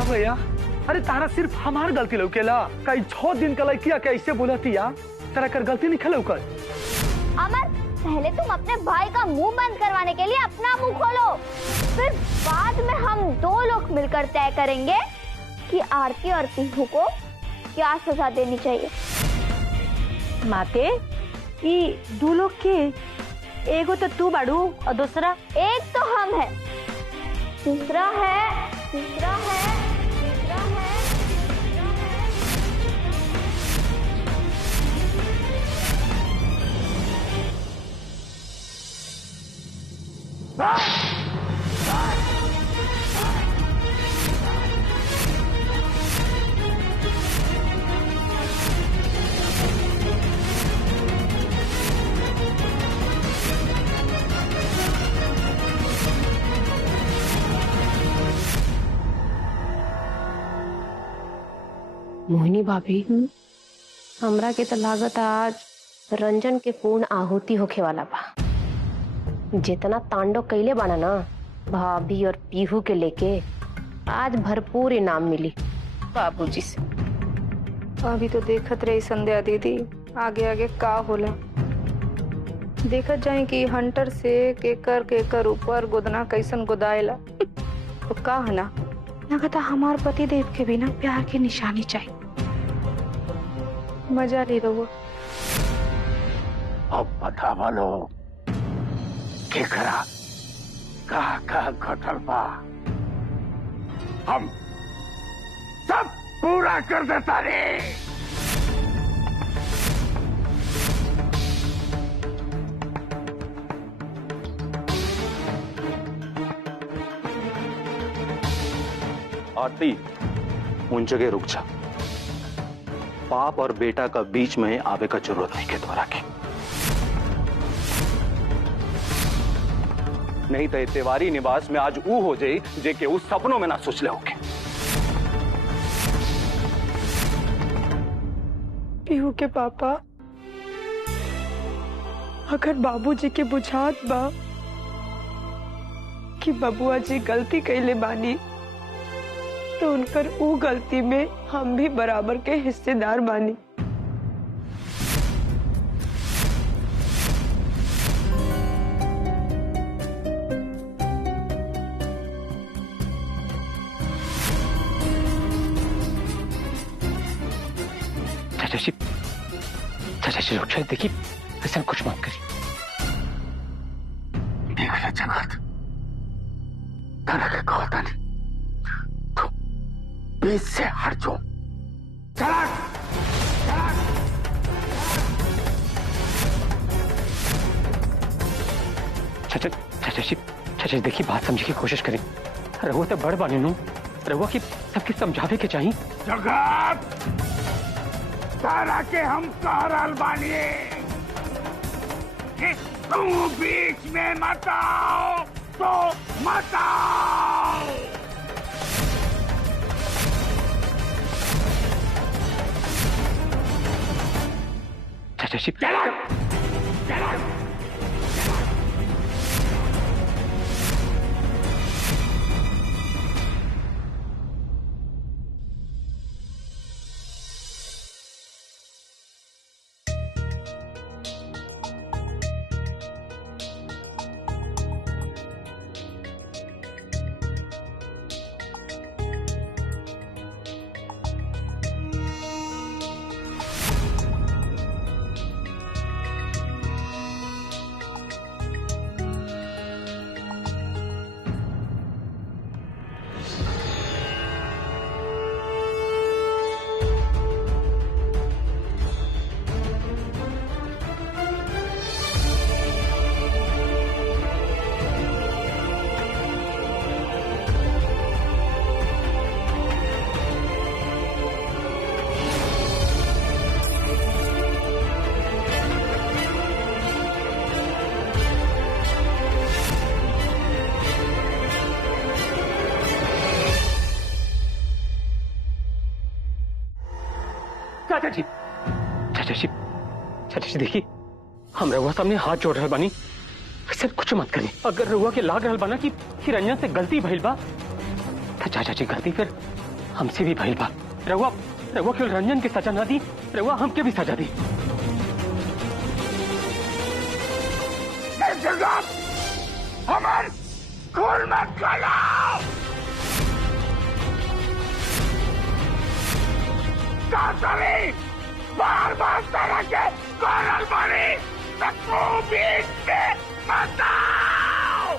का भैया, अरे तारा सिर्फ हमार गलती लौकेला। कई 6 दिन का लड़किया कैसे बोलती या तारा कर गलती नहीं खेलो कर। अमर, पहले तुम अपने भाई का मुंह बंद करवाने के लिए अपना मुंह खोलो, फिर बाद में हम 2 लोग मिलकर तय करेंगे कि आरती और पीहू को क्या सजा देनी चाहिए। माते, ये 2 लोग के एगो तो तू बाड़ू और दूसरा एक तो हम है, दूसरा है, तीसरा है, तीसरा है, तीसरा है। मोहिनी भाभी, हमरा के तो लागत आज रंजन के पूर्ण आहुति होखे वाला बा। जितना तांडव कैले बाना ना भाभी और पीहू के लेके, आज भरपूर इनाम मिली बाबूजी से। अभी तो देखत रही संध्या दीदी, आगे आगे का होला। देखत जाए कि हंटर से केकर ऊपर गोदना कैसन गोदाएला। तो का है ना, लगता हमार पति देव के बिना प्यार की निशानी चाहिए। मजा ले रहो। अब पता बोलो केकरा का घटल बा, हम सब पूरा कर देता रे। आरती, उन जगह रुक जा। बाप और बेटा का बीच में आवे का जरूरत नहीं के द्वारा की, नहीं तो तिवारी निवास में आज ऊ हो जाये जे के उस सपनों में ना सोच ले होके। पीहू के पापा, अगर बाबूजी के बुझात बा कि बबुआ जी गलती कैले बानी, तो उनकर ऊ गलती में हम भी बराबर के हिस्सेदार बानी। चाचा जी रुक, देखिए ऐसा कुछ मत करिए। देख ले जगत, तारा के कहता नहीं तो बीच से हट जाओ। चला चाचा जी देखिए, बात समझने की कोशिश करें। रहुआ तो बड़ बानी नो, रहुआ की सबके समझावे के चाहिए। जगत, तारा के हम कहरल बानी कि तू बीच में मत आओ तो मत आओ। चाचा जी चला। चाचा जी देखिए, हम रहुआ सामने हाथ जोड़ रहे बानी, सिर्फ कुछ मत करी। अगर रहुआ के लाग रहल बाना कि रंजन से गलती भइल बा, तो चाचा जी गलती फिर हमसे भी भइल बा। रहुआ रहुआ केवल रंजन की सजा ना दी, रहुआ हमके भी सजा दी। हमार खून मत खिलाओ। बार बार तरह के कॉलर बनी सबको बीच में मत आओ।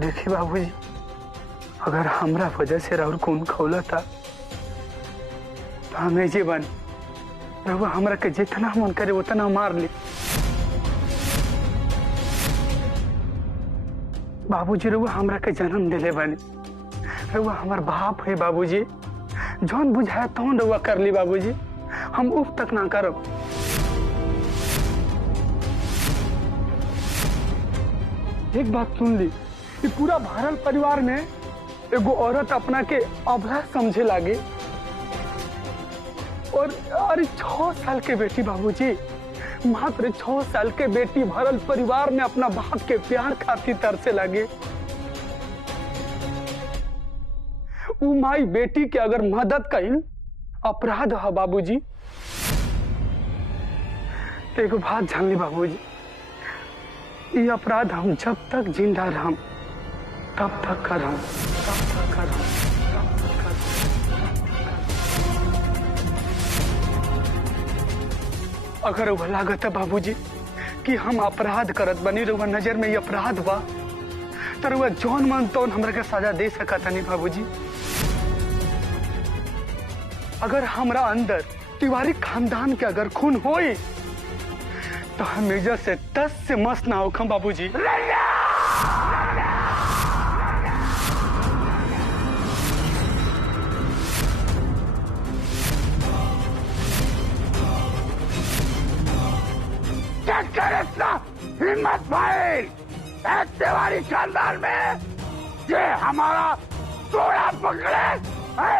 देखिए बाबूजी, अगर हमरा वजह से राहुल खून खौला था तो हमें जे बन रहुआ हमरा के जितना मन करे उतना मार ली। बाबूजी रहुआ हमरा के जन्म दिले बने, रहुआ हमार बाप है बाबूजी। जौन बुझाया तौन रहुआ कर ली बाबूजी, हम उफ तक ना करब। एक बात सुन ली कि पूरा भरल परिवार में एगो औरत अपना के अबला समझे लागे, और अरे 6 साल के बेटी बाबूजी, मात्र 6 साल के बेटी भरल परिवार में अपना बाप के प्यार खातिर तरसे लागे। उ माई बेटी के अगर मदद कईल अपराध है बाबूजी, तो एगो बात जान ली बाबूजी, ये अपराध हम जब तक जिंदा रहम तब तक करम, तब तक करम, तब तक करम। अगर वो लागत है बाबूजी कि हम अपराध करत बनी, रउआ नजर में ये अपराध बा, तो रउआ जौन मन तौन हमरा के सजा दे सकत नहीं बाबूजी। अगर हमरा अंदर तिवारी खानदान के अगर खून होई तो हम इज्जत से 10 से मस ना होखम बाबूजी। हिम्मत भाई, एक तिवारी खानदान में ये हमारा तोड़ा पकड़े है?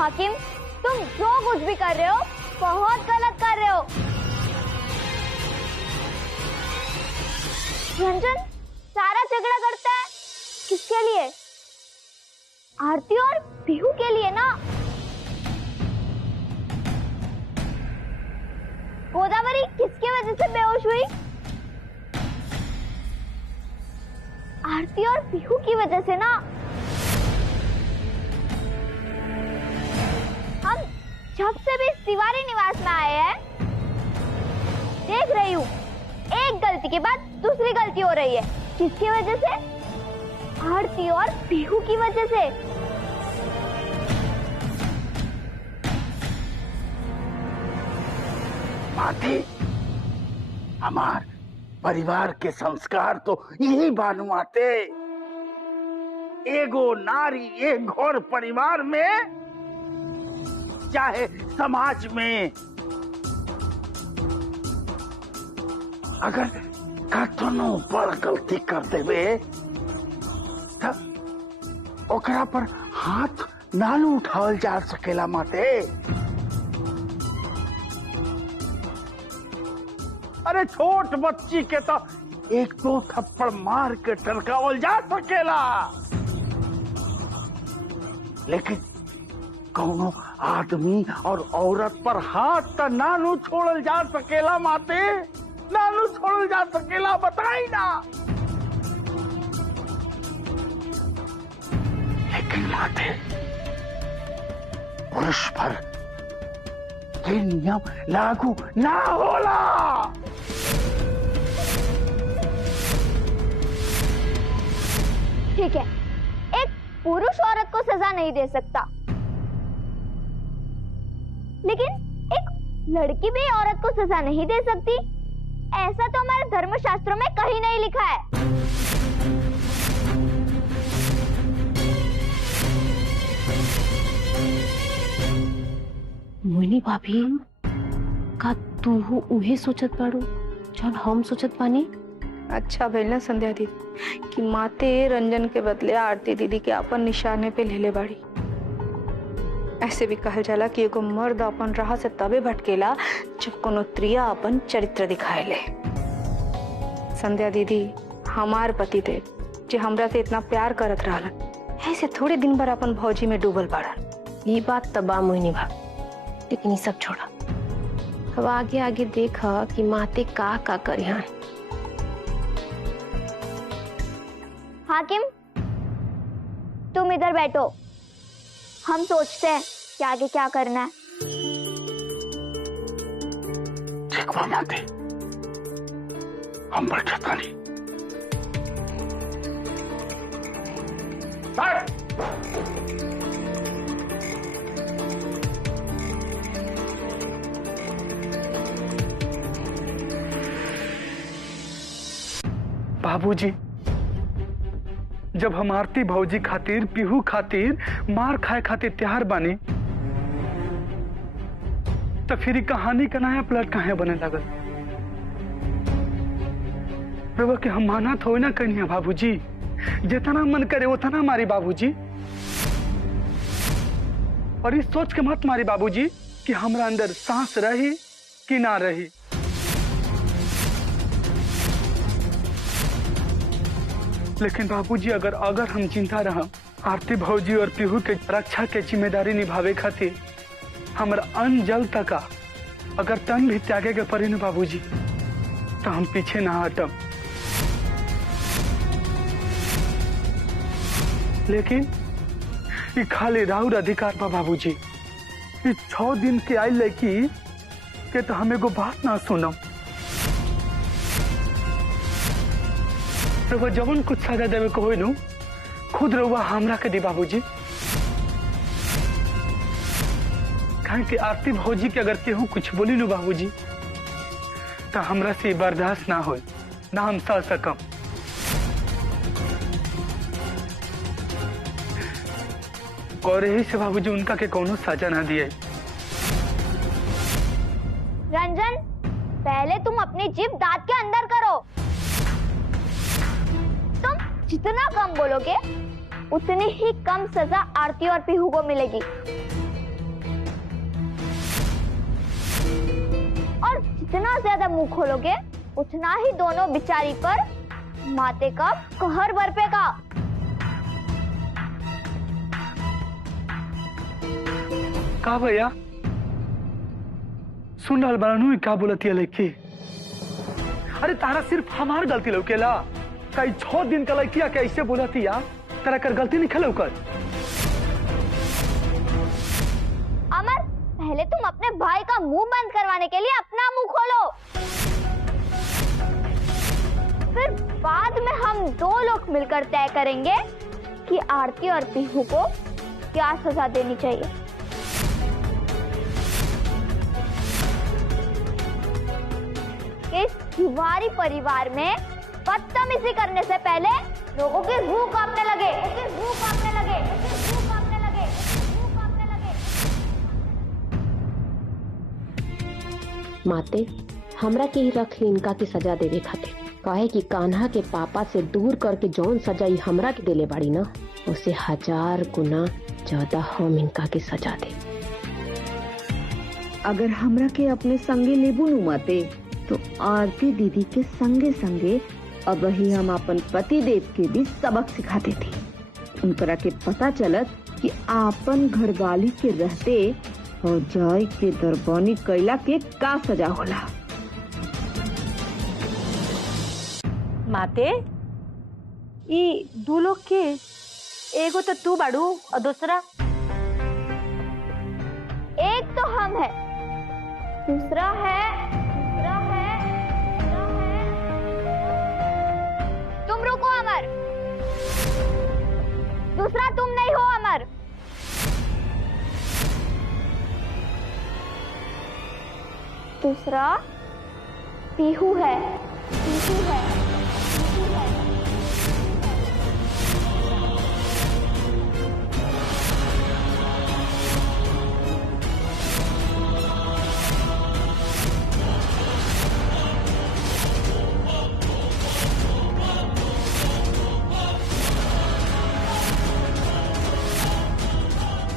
हाकिम, तुम जो कुछ भी कर रहे हो बहुत गलत कर रहे हो। रंजन सारा झगड़ा करता है किसके लिए? आरती और पीहू के लिए ना। गोदावरी किसकी वजह से बेहोश हुई? आरती और पीहू की वजह से ना। हम जब से भी तिवारी निवास में आए हैं देख रही हूँ एक गलती के बाद दूसरी गलती हो रही है। किसकी वजह से? आरती और पीहू की वजह से। माती, हमार परिवार के संस्कार तो यही बानू आते। एगो नारी एक घोर परिवार में चाहे समाज में अगर कतनो बड़ गलती कर देवे तब ओकरा पर हाथ नानू उठावल जा सकेला माते। अरे छोट बच्ची के तो एक दो थप्पड़ मार के टरकावल जा सकेला, लेकिन कौनो आदमी और औरत पर हाथ तो नानू छोड़ल जा सकेला माते, नानू छोड़ल जा सकेला, बताई ना। लेकिन माते पुरुष पर ये नियम लागू ना होला। ठीक है, एक पुरुष औरत को सजा नहीं दे सकता, लेकिन एक लड़की भी औरत को सजा नहीं दे सकती, ऐसा तो हमारे धर्मशास्त्रों में कहीं नहीं लिखा है। मोहिनी भाभी का तू उहे सोचत बाड़ू जौन हम सोचत बानी? अच्छा भइल ना संध्या दीदी कि माते रंजन के बदले आरती दीदी के अपन निशाने पे लेले बाड़ी। ऐसे भी कहल जाला कि एगो मर्द अपन राह से तबे भटकेला जब कोनो स्त्रिया अपन चरित्र दिखाए ले। संध्या दीदी हमार पति थे जो हमरा से इतना प्यार करत रहलन, ऐसे थोड़े दिन भर अपन भौजी में डूबल पड़न। ये बात तबा मोहिनी भाभी, लेकिन ये सब छोड़ा, अब आगे आगे देखा कि माते का करिहन। हाकिम, तुम इधर बैठो, हम सोचते हैं कि आगे क्या करना है। ठीक बा माते, हम बैठता नहीं। बाबूजी, जब हम आरती भौजी खातिर पीहू खातिर मार खाए खातिर तैयार बानी तो फिर ई कहानी का नया प्लॉट कहाँ बने लगल? रवा के हम माना थो ना कन्या बाबूजी, जितना मन करे उतना मारी बाबूजी, और इस सोच के मत मारी बाबूजी कि हमरा अंदर सांस रही कि ना रही। लेकिन बाबूजी अगर हम जिंदा रहा आरती भौजी और पीहू के रक्षा के जिम्मेदारी निभावे खातिर हमरा अन्न जल तक अगर तन भी त्यागे के पड़े न बाबूजी तो हम पीछे ना हटम। लेकिन ये खाली राहुल अधिकार बा बाबूजी। ये 6 दिन के आई लड़की के तो हमें को बात ना सुनम। रउआ जवन कुछ सजा देवे को होई नु खुद रउआ हमरा के दी बाबूजी। कहे कि आरती भौजी के अगर केहू कुछ बोली नु बाबूजी तो हमरा से बर्दाश्त ना होई, ना हम सह सकम। और यही से बाबूजी उनका के कोनो सजा ना दिए। रंजन, पहले तुम अपनी जीभ दांत के अंदर करो। तुम जितना कम बोलोगे उतनी ही कम सजा आरती और पीहू को मिलेगी। जितना ज्यादा मुंह खोलोगे उतना ही दोनों बिचारी पर माते का कहर बरपेगा। का भैया सुन रहल बानू क्या बोलती है लड़की? अरे तारा सिर्फ हमार गलती लौकेला? कई 6 दिन का लड़किया कैसे बोलती या तारा कर गलती नहीं खेल कर? अमर, पहले तुम अपने भाई का मुंह बंद करवाने के लिए अपना मुंह खोलो, फिर बाद में हम 2 लोग मिलकर तय करेंगे कि आरती और पीहू को क्या सजा देनी चाहिए। इस तिवारी परिवार में बदतमीजी करने से पहले लोगों की रूह कांपने लगे, माते हमरा के ही रख ली इनका की सजा देवे खातिर। काहे कि कान्हा के पापा से दूर करके जौन सजा ही हमरा के देले बाड़ी ना, उसे 1000 गुना ज्यादा हम इनका की सजा दे। अगर हमरा के अपने संगे लेबू नु माते तो आरती दीदी के संगे संगे अब ही हम अपन पति देव के भी सबक सिखाते थे। उनकरा के पता चलत कि आपन घरवाली के रहते और जाय के दरबानी कैला के का सजा होला। माते ई 2 लोग के एगो तो तू बाड़ू और दूसरा एक तो हम है, दूसरा है तुम। रुको अमर, दूसरा तुम नहीं हो अमर, दूसरा पीहू है।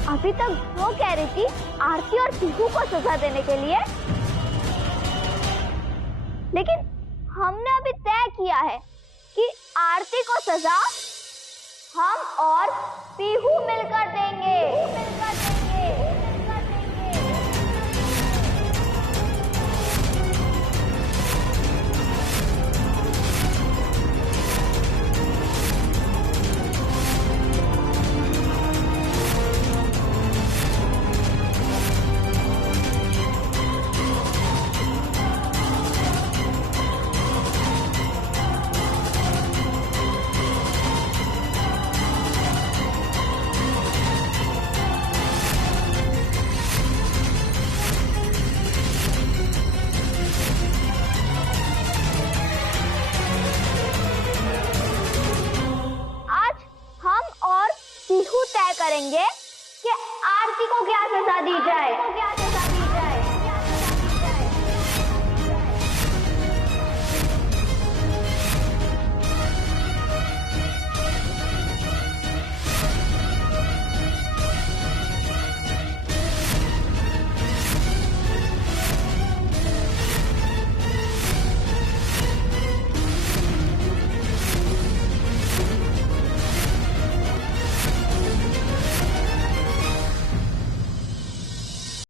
अभी तक वो कह रही थी आरती और पीहू को सजा देने के लिए, लेकिन हमने अभी तय किया है कि आरती को सजा हम और पीहू मिलकर देंगे। करेंगे